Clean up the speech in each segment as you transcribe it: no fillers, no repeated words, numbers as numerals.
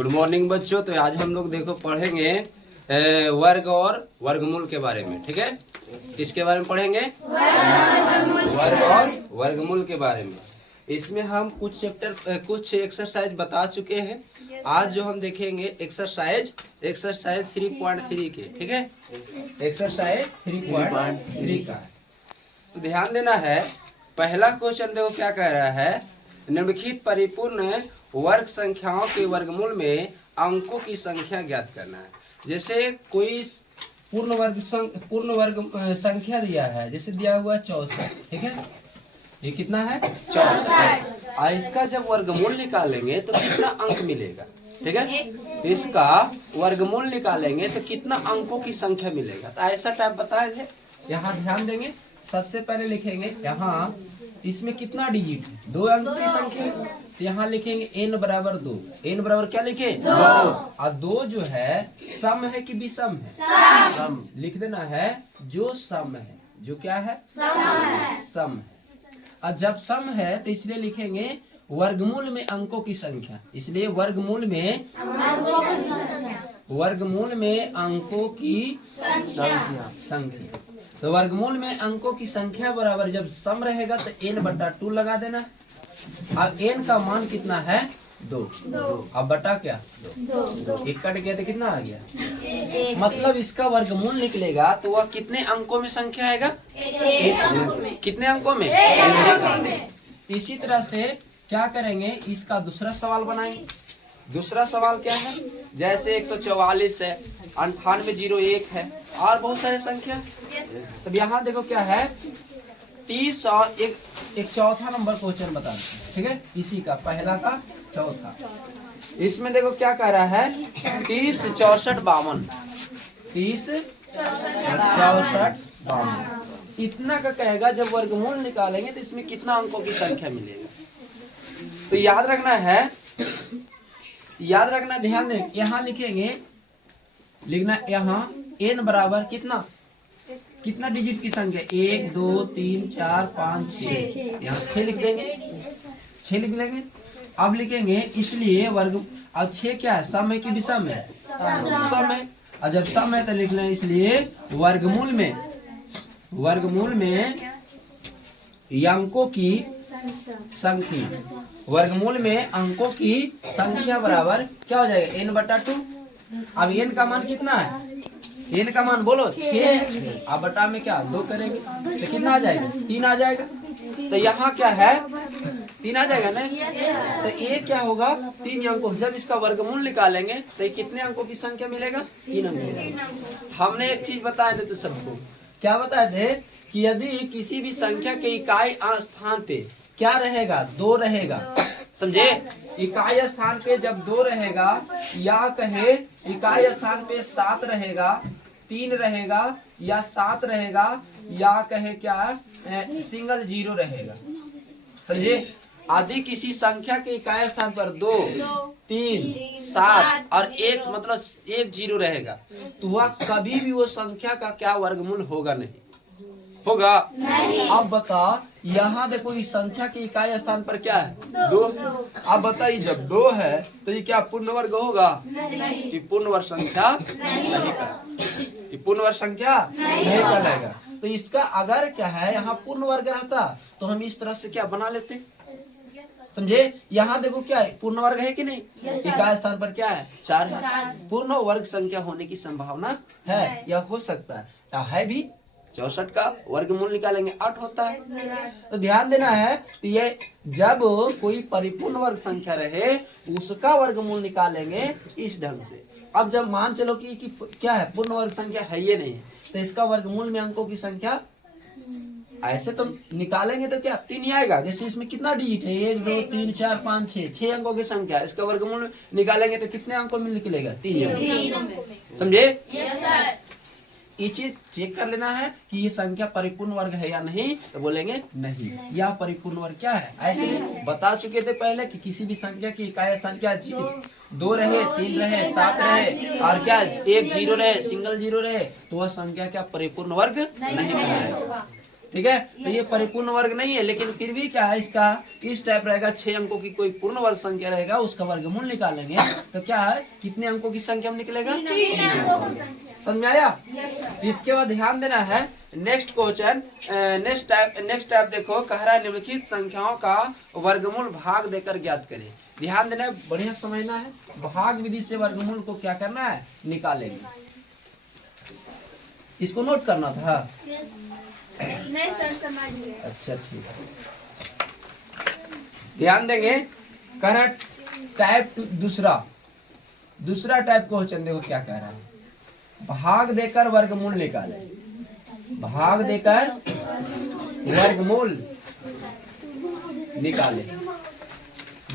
Good morning बच्चों। तो आज हम लोग देखो पढ़ेंगे वर्ग और वर्गमूल के बारे में। ठीक है, किसके बारे में पढ़ेंगे? वर्ग और वर्गमूल के बारे में। इसमें हम कुछ एक्सरसाइज बता चुके हैं। आज जो हम देखेंगे एक्सरसाइज 3.3 के। ठीक है, एक्सरसाइज 3.3 का। तो ध्यान देना है, पहला क्वेश्चन देखो क्या कह रहा है। निम्नलिखित परिपूर्ण वर्ग संख्याओं के वर्गमूल में अंकों की संख्या ज्ञात करना है। जैसे कोई पूर्ण वर्ग संख्या दिया है, जैसे दिया हुआ है 64। ठीक है, ये कितना है? 64। और इसका जब वर्गमूल निकालेंगे तो कितना अंक मिलेगा? ठीक है, इसका वर्गमूल निकालेंगे तो कितना अंकों की संख्या मिलेगा। तो ऐसा टाइप बताए थे। यहाँ ध्यान देंगे, सबसे पहले लिखेंगे यहाँ इसमें कितना डिजिट है? 2 अंक की संख्या। तो यहाँ लिखेंगे n बराबर 2। n बराबर क्या लिखे? 2। और 2 जो है सम है कि विषम है? सम। लिख देना है जो सम है। जो क्या है? सम है। और जब सम है तो इसलिए लिखेंगे वर्गमूल में अंकों की संख्या। इसलिए वर्गमूल में अंकों की संख्या। तो वर्गमूल में अंकों की संख्या बराबर जब सम रहेगा तो n/2 लगा देना। अब n का मान कितना है? 2। अब बटा क्या? 2। एक कट गया तो कितना आ गया? मतलब इसका वर्गमूल निकलेगा तो वह कितने अंकों में संख्या आएगा? कितने अंकों में? इसी तरह से क्या करेंगे, इसका दूसरा सवाल बनाएंगे। दूसरा सवाल क्या है? जैसे 144 है, 9801 है और बहुत सारे संख्या। तब यहाँ देखो क्या है, 30 और एक चौथा नंबर क्वेश्चन बता दें। ठीक है, इसी का पहला का चौथा। इसमें देखो क्या कह रहा है, 30 64 52। 30 64 52 इतना का कहेगा। जब वर्गमूल निकालेंगे तो इसमें कितना अंकों की संख्या मिलेगा। तो याद रखना, ध्यान दें। यहाँ लिखना यहाँ n बराबर कितना डिजिट की संख्या? 1 2 3 4 5 6। यहाँ 6 लिख देंगे। 6 लिख लेंगे। अब लिखेंगे इसलिए वर्ग। अब 6 क्या है? सम है कि विषम है? सम है। और जब सम है तो लिख लें इसलिए वर्गमूल में अंकों की संख्या। वर्गमूल में अंकों की संख्या बराबर क्या हो जाएगा? n/2। अब n का मान कितना है? n का मान बोलो 6। अब बटा में क्या 2 करेंगे तो कितना आ जाएगा? 3 आ जाएगा। तो यहाँ क्या है? 3 आ जाएगा ना। तो ये क्या होगा? 3 अंकों। जब इसका वर्गमूल निकालेंगे तो कितने अंकों की संख्या मिलेगा? 3 अंक मिलेगा। हमने एक चीज बताए थे तो सबको। क्या बताए थे कि यदि किसी भी संख्या के इकाई स्थान पे क्या रहेगा? 2 रहेगा। समझे? इकाई स्थान पे जब 2 रहेगा, या कहे इकाई स्थान पे 7 रहेगा, 3 रहेगा या 7 रहेगा, या कहे क्या सिंगल 0 रहेगा। समझे? आदि किसी संख्या के इकाई स्थान पर 2 3 7 और 1 मतलब 1 0 रहेगा, तो वह कभी भी वो संख्या का क्या वर्गमूल होगा? नहीं होगा। अब बता, यहाँ देखो इस संख्या की इकाई स्थान पर क्या है? 2। अब बताइए जब 2 है तो ये क्या पूर्ण वर्ग होगा? ये पूर्ण वर्ग संख्या नहीं पूर्ण वर्ग संख्या नहीं कहलाएगा। तो इसका अगर क्या है, यहाँ पूर्ण वर्ग रहता तो हम इस तरह से क्या बना लेते। समझे? यहाँ देखो क्या है, पूर्ण वर्ग है कि नहीं? इकाई स्थान पर क्या है? 4 है। पूर्ण वर्ग संख्या होने की संभावना है या हो सकता है भी। 64 का वर्गमूल निकालेंगे 8 होता है। तो ध्यान देना है, तो ये जब कोई परिपूर्ण वर्ग संख्या रहे उसका वर्गमूल निकालेंगे इस ढंग से। अब जब मान चलो कि क्या है, पूर्ण वर्ग संख्या है ये नहीं, तो इसका वर्गमूल में अंकों की संख्या ऐसे तो निकालेंगे तो क्या 3 ही आएगा। जैसे इसमें कितना डिजिट है? 1 2 3 4 5 6 अंकों की संख्या। इसका वर्गमूल निकालेंगे तो कितने अंकों में निकलेगा? 3। समझे? ये चीज चेक कर लेना है कि ये संख्या परिपूर्ण वर्ग है या नहीं। तो बोलेंगे नहीं, यह परिपूर्ण वर्ग क्या है। ऐसे बता चुके थे पहले कि किसी भी संख्या की इकाई स्थान क्या 2 रहे, 3 रहे, 7 रहे और क्या 1 0 रहे, सिंगल 0 रहे, तो वह संख्या क्या परिपूर्ण वर्ग नहीं कहलाएगा। ठीक है। तो ये परिपूर्ण वर्ग नहीं है, लेकिन फिर भी क्या है, इसका इस टाइप रहेगा, 6 अंकों की कोई पूर्ण वर्ग संख्या रहेगा, उसका वर्गमूल निकालेंगे तो क्या है, कितने अंकों की संख्या में निकलेगा, 3। समझ में आया। इसके बाद ध्यान देना है, नेक्स्ट क्वेश्चन, नेक्स्ट टाइप देखो, कह रहा है निम्नलिखित संख्याओं का वर्गमूल भाग देकर ज्ञात करें। ध्यान देना है, बढ़िया समझना है, भाग विधि से वर्गमूल को क्या करना है, निकालेंगे। इसको नोट करना था। नहीं सर, समझ गए। अच्छा ठीक है, ध्यान देंगे। कह रहा टाइप दूसरा टाइप क्वेश्चन देखो क्या कह रहा है, भाग देकर वर्गमूल निकाले। भाग देकर वर्गमूल निकाले,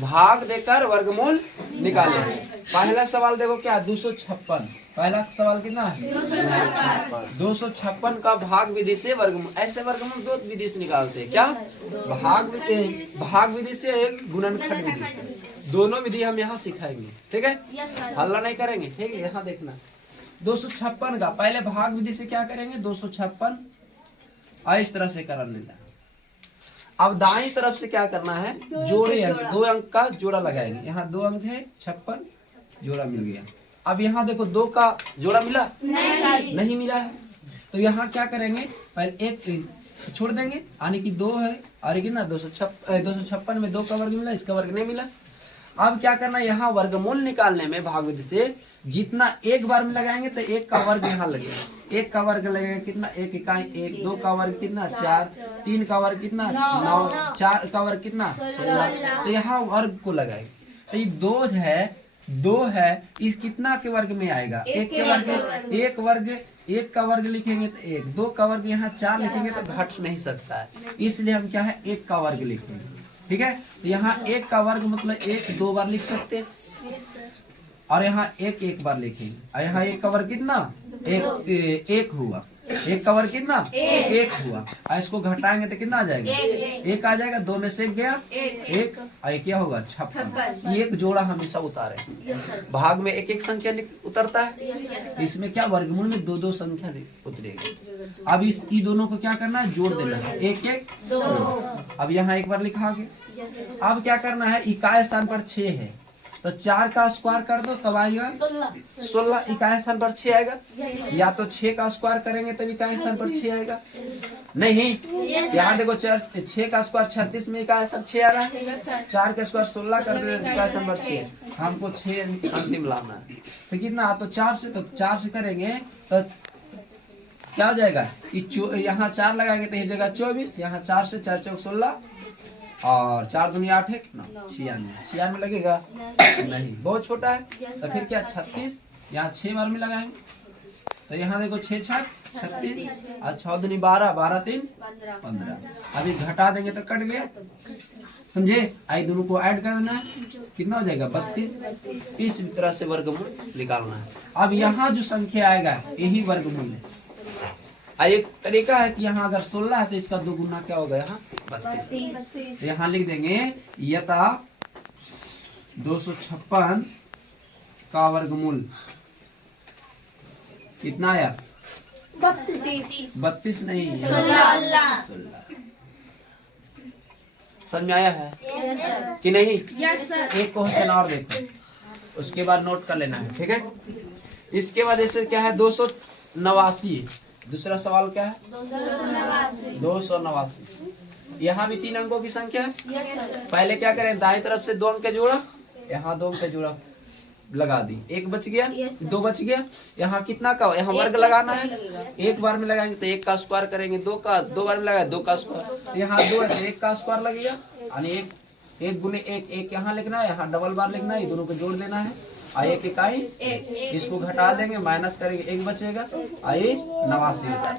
भाग देकर वर्गमूल निकाले। पहला सवाल देखो क्या, 256। पहला सवाल कितना है, 256 का भाग विधि से वर्गमूल। ऐसे वर्गमूल दो विधि से निकालते हैं, क्या, भाग विधि से एक गुणनखंड विधि। दोनों विधि हम यहाँ सिखाएंगे, ठीक है, हल्ला नहीं करेंगे, ठीक है। यहाँ देखना 256 का पहले भाग विधि से क्या करेंगे, 256 इस तरह से कर लेना। अब दाईं तरफ से क्या करना है, जोड़े अंक, 2 अंक का जोड़ा लगाएंगे। यहाँ 2 अंक है, 56 जोड़ा मिल गया। अब यहाँ देखो 2 का जोड़ा मिला, नहीं मिला है, तो यहाँ क्या करेंगे, पहले एक छोड़ देंगे, यानी कि 2 है, और कितना 256 में 2 का वर्ग मिला, इसका वर्ग नहीं मिला। अब क्या करना है, यहाँ वर्गमूल निकालने में भाग विधि से जितना एक बार में लगाएंगे तो 1 का वर्ग यहाँ लगेगा। 1 का वर्ग लगेगा कितना, 1 इकाई 1, 2 का वर्ग कितना 4, 3 का वर्ग कितना 9, 4 का वर्ग कितना 16। तो यहाँ वर्ग को लगाएंगे, तो ये 2 है, इस कितना के वर्ग में आएगा, 1 के वर्ग, 1 का वर्ग लिखेंगे तो 1, 2 का वर्ग यहाँ 4 लिखेंगे तो घट नहीं सकता है, इसलिए हम क्या है 1 का वर्ग लिखेंगे, ठीक है। तो यहाँ 1 का वर्ग मतलब 1 2 बार लिख सकते हैं, और यहाँ 1 बार लिखेंगे, और यहाँ 1 का वर्ग कितना 1 हुआ, 1 का वर्ग कितना 1 हुआ, और इसको घटाएंगे तो कितना आ जाएगा, 1 आ जाएगा, 2 में से 1 गया 1, और क्या होगा 56। एक जोड़ा हमेशा उतारे, भाग में एक संख्या उतरता है, इसमें क्या वर्गमूल में 2 संख्या उतरेगी। अब इस दोनों को क्या करना है, जोड़ देना है, 1 1 2। अब यहाँ 1 बार लिखा गया। अब क्या करना है, इकाई स्थान पर 6 है, तो 4 का स्क्वायर कर दो तब आएगा 16। इकाई स्थान पर 6 आएगा, या तो 6 का स्क्वायर करेंगे तब इकाई स्थान पर 6 आएगा, नहीं। यहाँ देखो 6 का स्क्वायर 36 में इकाई स्थान 6 आ रहा है, 4 का स्क्वायर 16 कर दे, इकाई स्थान पर 6, हमको 6 अंतिम लाना है। तो कितना, तो 4 से करेंगे तो क्या हो जाएगा, यहाँ 4 लगाएंगे तो ये जगह 24, यहाँ 4 से 4 चौक 16, और 4 दूनी 8 है ना 96 लगेगा, नहीं बहुत छोटा है। तो फिर क्या 36, यहाँ 6 बार में लगाएंगे, तो यहाँ देखो 6 6 36, और 6 दूनी 12, 12 3 15। अभी घटा देंगे तो कट गया, समझे। आई दोनों को ऐड कर देना है, कितना हो जाएगा 32। इस तरह से वर्गमूल निकालना है। अब यहाँ जो संख्या आएगा यही वर्गमूल है। एक तरीका है कि यहाँ अगर 16 है तो इसका 2 गुना क्या होगा, यहाँ 32। तो यहाँ लिख देंगे यथा 256 का वर्गमूल कितना आया, 32 नहीं 16। समझ में आया है कि नहीं? एक क्वेश्चन और देखो, उसके बाद नोट कर लेना है, ठीक है। इसके बाद ऐसे क्या है 289। दूसरा सवाल क्या है 289। यहाँ भी 3 अंकों की संख्या है। पहले क्या करें, दाएं तरफ से 2 अंक का जोड़ा, यहाँ 2 अंक का जोड़ा लगा दी, 1 बच गया, 2 बच गया। यहाँ कितना का, यहाँ वर्ग लगाना है, 1 बार में लगाएंगे तो 1 का स्क्वायर करेंगे, 2 बार में लगाए 2 का स्क्वायर, यहाँ 2 है तो 1 का स्क्वायर लगेगा, यानी 1 गुने 1 यहाँ लिखना है, यहाँ डबल बार लिखना है, दोनों को जोड़ देना है। आइए इकाई, इसको घटा देंगे, माइनस करेंगे, 1 बचेगा, आइए 89 होता।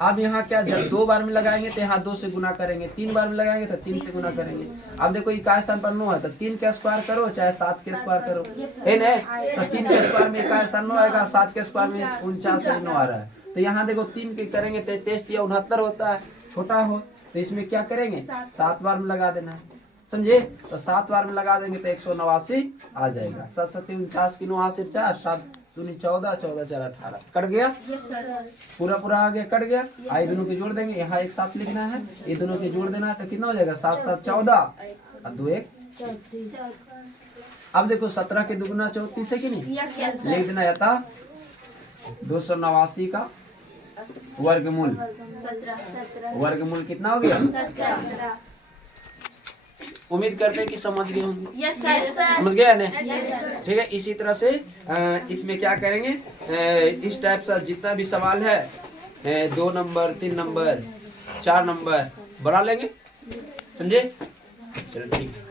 अब यहाँ क्या, जब 2 बार में लगाएंगे तो यहाँ 2 से गुना करेंगे, 3 बार में लगाएंगे तो 3 से गुना करेंगे। अब देखो इकाई स्थान पर 9 है तो 3 के स्क्वायर करो चाहे 7 के स्क्वायर करो, है ना। तो 3 के स्क्वायर में इकाई स्थान 9 आएगा, 7 के स्क्वायर में 49 से 9 आ रहा है। तो यहाँ देखो 3 के करेंगे तो 23 या 69 होता है, छोटा हो तो इसमें क्या करेंगे 7 बार में लगा देना है, समझे। तो 7 बार में लगा देंगे तो 189 आ जाएगा। 7 7 49 की 9 4, 7 तूने 14, 14 4 18 कट गया, पूरा पूरा आ गया, कट गया। आई दोनों के जोड़ देंगे, यहाँ एक साथ लिखना है, ये दोनों के जोड़ देना है, तो कितना हो जाएगा 7 7 14 और 2 1 अब देखो 17 के दुगुना 34 है कि नहीं, लिख देना यथा 289 का वर्गमूल। वर्गमूल कितना हो गया? उम्मीद करते हैं कि समझ गए होंगे। समझ गए ना? ठीक है, इसी तरह से इसमें क्या करेंगे, इस टाइप से जितना भी सवाल है 2 नंबर 3 नंबर 4 नंबर बना लेंगे। समझे? चलो ठीक है।